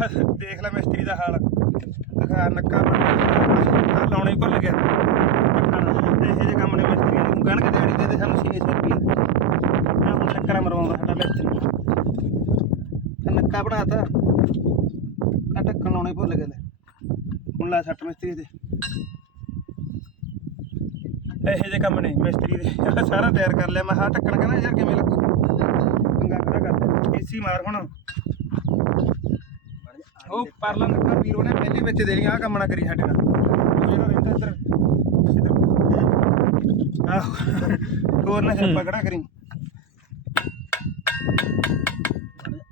ਬਸ ਦੇਖ ਲੈ ਮਿਸਤਰੀ ਦਾ ਹਾਲ। ਦਿਖਾ, ਨੱਕਾ ਬੰਦਾ ਲਾਉਣਾ ਭੁੱਲ ਗਿਆ। ਇਹ ਜਿਹੇ ਕੰਮ ਨੇ ਮਿਸਤਰੀਆਂ ਨੂੰ ਕਹਣਗੇ ਦਿਹਾੜੀ ਦੇ ਦੇ ਸਾਨੂੰ ਸੀਨੇ 100 ਰੁਪਏ ਆ ਹੁਣ ਚੱਕਰਾਂ ਮਰਵਾਉਂਦਾ ਸਾਡਾ ਮਿਸਤਰੀ। ਨੱਕਾ ਬਣਾਤਾ। ਆ ਢੱਕਣ ਲਾਉਣੇ ਭੁੱਲ ਗਏ ਲੈ ਹੁਣ ਲਾ ਸੱਟ ਮਿਸਤਰੀ ਦੇ। ਇਹੋ ਜਿਹੇ ਕੰਮ ਨੇ ਮਿਸਤਰੀ ਦੇ। ਸਾਰਾ ਤਿਆਰ ਕਰ ਲਿਆ। ਮੈਂ ਹਾਂ ਢੱਕਣ ਕਹਿੰਦਾ, ਯਾਰ ਕਿਵੇਂ ਲੱਗੂ? ਪੰਗਾ ਖੜਾ ਕਰ। ਏਸੀ ਮਾਰ ਹੁਣ। ਉਹ ਪਰਲਾ ਨੱਕਾ ਵੀਰ ਉਹਨੇ ਪਹਿਲੇ ਵਿੱਚ ਦੇ ਲਈ ਆਹ ਕੰਮ ਨਾ ਕਰੀ ਸਾਡੇ ਨਾਲ। ਉਹ ਜਿਹੜਾ ਰਹਿੰਦਾ ਇੱਧਰ ਇੱਧਰ ਆਹ ਹੋਰ ਨਾ ਸਿਰ ਪਕੜਾ ਕਰੀ?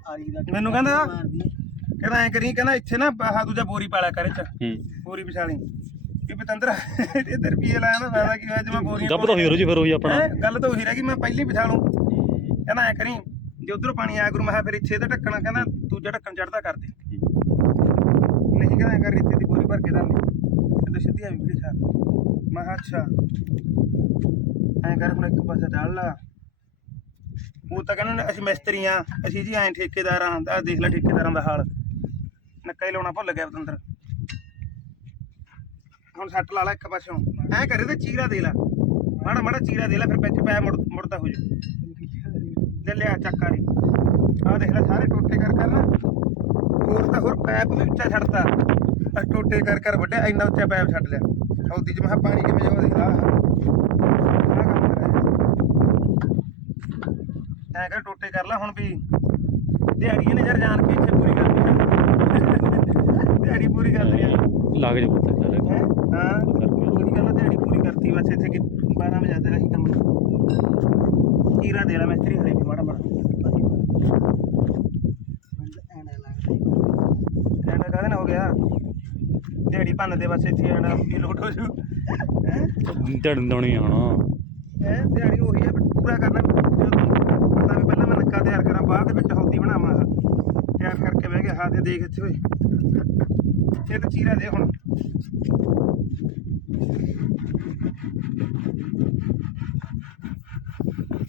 ਆਰੀ ਦਾ ਮੈਨੂੰ ਕਹਿੰਦਾ ਕਹਿੰਦਾ ਐ ਕਰੀ ਕਹਿੰਦਾ ਇੱਥੇ ਨਾ ਆਹ ਦੂਜਾ ਬੋਰੀ ਪਾਲਿਆ ਕਰ ਹੂੰ। ਬੋਰੀ ਵਿਛਾਲੀ। ਵੀ ਪਤੰਦਰ ਇੱਧਰ ਰੁਪਈਏ ਲਾਇਆ ਤਾਂ ਫਾਇਦਾ ਕੀ ਹੋਇਆ ਜੇ ਮੈਂ ਬੋਰੀਆਂ ਜੱਬ ਤਾਂ ਹੋਈ ਜੀ ਫਿਰ ਉਹੀ ਆਪਣਾ? ਗੱਲ ਤਾਂ ਉਹੀ ਰਹਿ ਗਈ ਮੈਂ ਪਹਿਲੀ ਵਿਛਾ ਲੂੰ ਕਹਿੰਦਾ ਐ ਕਰੀ ਜੇ ਉਧਰੋਂ ਪਾਣੀ ਆਇਆ ਕਰੂ ਮੈਂ ਫਿਰ ਇੱਥੇ ਇਹਦਾ ਢੱਕਣਾ ਕਹਿੰਦਾ ਦੂਜਾ ਢੱਕਣ ਚੜਦਾ ਕਰ ਦੇ ਨਹੀਂ ਕਹਿੰਦਾ ਐਂ ਕਰ ਇੱਥੇ ਦੀ ਬੋਰੀ ਭਰ ਕੇ ਧਰ ਲਈ ਤੇ ਤਾਂ ਸਿੱਧੀ ਆ ਐਂ ਕਰ, ਹੁਣ ਇੱਕ ਪਾਸੇ ਡਾਲ ਲਾ। ਉਹ ਤਾਂ ਕਹਿੰਦੇ ਅਸੀਂ ਮਿਸਤਰੀ ਆ। ਅਸੀਂ ਜੀ ਐਂ ਠੇਕੇਦਾਰ ਆ। ਆਹ ਦੇਖ ਲੈ ਠੇਕੇਦਾਰਾਂ ਦਾ ਹਾਲ। ਨੱਕਾ ਹੀ ਲਾਉਣਾ ਭੁੱਲ ਗਿਆ ਪਤੰਦਰ ਹੁਣ ਸੱਟ ਲਾ ਲੈ ਇੱਕ ਪਾਸਿਓਂ ਐਂ ਕਰੇ ਤੇ ਚੀਰਾ ਦੇ ਲਾ। ਮਾੜਾ ਮਾੜਾ ਚੀਰਾ ਦੇ ਲਾ, ਫਿਰ ਵਿੱਚ ਪੈ ਮੁੜ, ਮੁੜਦਾ ਹੋ ਜਾ ਲੈ ਲਿਆ, ਚੱਕਾ ਰੀ ਆਹ ਦੇਖ ਲੈ, ਸਾਰੇ ਟੋਟੇ ਕਰ ਕਰ ਨਾ। ਹੋਰ ਤਾਂ ਹੋਰ ਪੈਪ ਵੀ ਉੱਚਾ ਛੱਡਤਾ। ਆ ਟੋਟੇ ਕਰ ਕਰ ਵੱਡੇ ਇੰਨਾ ਉੱਚਾ ਪੈਪ ਛੱਡ ਲਿਆ। ਹੌਦੀ ਚ ਮੈਂ ਪਾਣੀ ਕਿਵੇਂ ਜਾਊਗਾ ਦੇਖ ਲਾ ਆਹ ਕੰਮ ਕਰਿਆ ਐਂ ਕਰ ਟੋਟੇ ਕਰ ਲੈ ਹੁਣ ਵੀ। ਦਿਹਾੜੀ ਨੇ ਯਾਰ ਜਾਣ ਕੇ ਇੱਥੇ ਪੂਰੀ ਕਰਨੀ ਆ। ਦਿਹਾੜੀ ਪੂਰੀ ਕਰਨੀ ਆ। ਲੱਗ ਜੂ ਪਤਾ ਚੱਲ ਹੈਂ? ਹਾਂ। ਉਹਦੀ ਗੱਲ ਆ, ਦਿਹਾੜੀ ਪੂਰੀ ਕਰਤੀ ਬਸ ਇੱਥੇ ਕਿ 12 ਵਜੇ ਆਦੇ ਰਹੀ ਕੰਮ। ਕੀਰਾ ਦੇ ਲਾ ਮਿਸਤਰੀ ਹਲੇ ਵੀ ਮਾੜਾ ਮਾੜਾ ਐਣਾ ਲੱਗਦਾ ਐਨਾ ਕਾਹਦੇ ਨਾਲ ਹੋ ਗਿਆ। ਦਿਹਾੜੀ ਭੰਨ ਦੇ ਬਸ ਇੱਥੇ ਐਨਾ ਕੀ ਲੋਟ ਹੋ ਜੂ। ਹੈ? ਦੋਣੀ ਹੈ? ਦਿਹਾੜੀ ਉਹੀ but ਪੂਰਾ ਕਰਨਾ। ਜਦੋਂ ਤੁਹਾਨੂੰ ਪਤਾ ਵੀ ਪਹਿਲਾਂ ਮੈਂ ਨੱਕਾ ਤਿਆਰ ਕਰਾਂ ਬਾਅਦ ਦੇ ਵਿੱਚ ਹੌਦੀ ਬਣਾਵਾਂ। ਆਹ। ਤਿਆਰ ਕਰਕੇ ਬਹਿ ਗਿਆ ਹਾਂ ਤੇ ਦੇਖ ਇੱਥੇ ਓਏ। ਇਹ ਤਾਂ ਚੀਰਾ ਦੇ ਹੁਣ।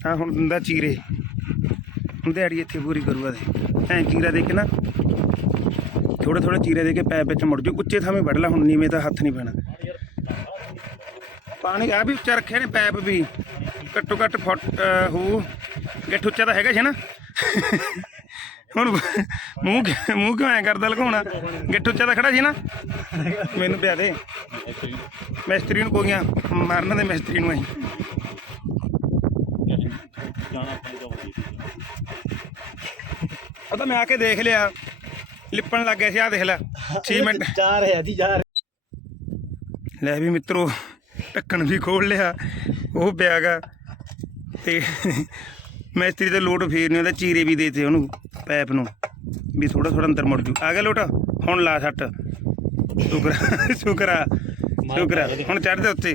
ਆ ਹੁਣ ਦਿੰਦਾ ਚੀਰੇ। ਹੁਣ ਦਿਹਾੜੀ ਇੱਥੇ ਪੂਰੀ ਕਰੂਗਾ ਦੇ। ਐਂ ਚੀਰਾ ਦੇ ਕੇ ਨਾ ਥੋੜੇ ਥੋੜੇ ਚੀਰੇ ਦੇ ਕੇ ਪੈਪ ਵਿੱਚ ਮੁੜ ਜੂ ਉੱਚੇ ਥਾਵੇਂ ਵੱਢ ਲੈ ਹੁਣ ਨੀਵੇਂ ਤਾਂ ਹੱਥ ਨਹੀਂ ਪੈਣਾ। ਪਾਣੀ ਆ ਵੀ ਉੱਚਾ ਰੱਖਿਆ ਨੇ ਪੈਪ ਵੀ। ਘੱਟੋ ਘੱਟ ਫੁੱਟ ਹੋਊ ਗਿੱਠ ਉੱਚਾ ਤਾਂ ਹੈਗਾ ਸੀ ਨਾ। ਹੁਣ ਮੂੰਹ ਮੂੰਹ ਕਿਉਂ ਐ ਕਰਦਾ ਲਗਾਉਣਾ ਗਿੱਠ ਉੱਚਾ ਤਾਂ ਖੜਾ ਸੀ ਨਾ। ਮੈਨੂੰ ਪਿਆ ਦੇ। ਮਿਸਤਰੀ ਨੂੰ ਕੋਗੀਆਂ ਮਾਰਨ ਦੇ ਮਿਸਤਰੀ ਨੂੰ ਅਸੀਂ। ਜਾਣਾ ਆਪਣੇ ਜਾਉਂਦੀ ਉਹ ਤਾਂ ਮੈਂ ਆ ਕੇ ਦੇਖ ਲਿਆ। ਲਿਪਣ ਲੱਗ ਗਿਆ ਸੀ ਆ ਦੇਖ ਲੈ 6 ਮਿੰਟ। ਜਾ ਰਿਹਾ ਜੀ ਜਾ ਲੈ ਵੀ ਮਿੱਤਰੋ ਢੱਕਣ ਵੀ ਖੋਲ ਲਿਆ ਉਹ ਪਿਆਗਾ ਤੇ ਮੈਸਤਰੀ ਤੇ ਲੋਟ ਫੇਰ ਨਹੀਂ ਉਹਦਾ ਚੀਰੇ ਵੀ ਦੇਤੇ ਉਹਨੂੰ ਪੈਪ ਨੂੰ ਵੀ ਥੋੜਾ ਥੋੜਾ ਅੰਦਰ ਮੁੜ ਜੂ। ਆ ਗਿਆ ਲੋਟ ਹੁਣ ਲਾ ਛੱਟ ਸ਼ੁਕਰ ਸ਼ੁਕਰਾ ਸ਼ੁਕਰਾ ਹੁਣ ਚੜ੍ਹਦੇ ਉੱਤੇ।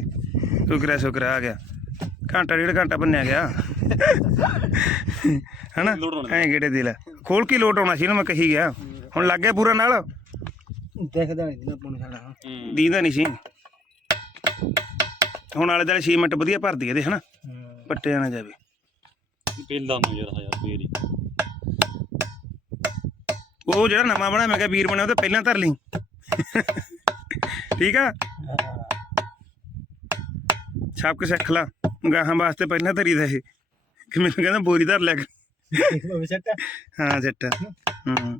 ਸ਼ੁਕਰਾ ਸ਼ੁਕਰਾ ਆ ਗਿਆ। ਘੰਟਾ ਡੇਢ ਘੰਟਾ ਬੰਨਿਆ ਗਿਆ। ਹਨਾ। ਐਂ ਗੇੜੇ ਦੇ ਲੈ। ਖੋਲ ਕੇ ਲੋਟ ਆਉਣਾ ਸੀ ਨਾ ਮੈਂ ਕਹੀ ਗਿਆ। ਹੁਣ ਲੱਗ ਗਿਆ ਪੂਰਾ ਨਾਲ? ਦੇਖਦਾ ਨਹੀਂ ਨਾ ਪੁਣ ਸਾਡਾ ਦੀਦਾ ਨਹੀਂ ਸੀ ਹੁਣ ਆਲੇ ਦੁਆਲੇ 6 ਮਿੰਟ ਵਧੀਆ ਭਰਦੀ ਇਹਦੇ ਹਨਾ? ਪੱਟਿਆ ਨਾ ਜਾਵੇ। ਪਹਿਲਾਂ ਨੂੰ ਯਾਰ ਹਜ਼ਾਰ ਫੇਰ ਉਹ ਜਿਹੜਾ ਨਵਾਂ ਬਣਿਆ ਮੈਂ ਕਿਹਾ ਵੀਰ ਬਣਿਆ ਉਹ ਤਾਂ ਪਹਿਲਾਂ ਧਰ ਲਈ। ਠੀਕ ਆ? ਸਭ ਕੁਝ ਸਿੱਖ ਲਾ। ਗਾਹਾਂ ਵਾਸਤੇ ਪਹਿਲਾਂ ਧਰੀ ਦਾ ਇਹ। ਕਿ ਮੈਨੂੰ ਕਹਿੰਦਾ ਬੋਰੀ ਧਰ ਲਿਆ ਕਰ। ਬੇਸ਼ੱਕ ਹਾਂ ਸੈੱਟ ਹੂੰ।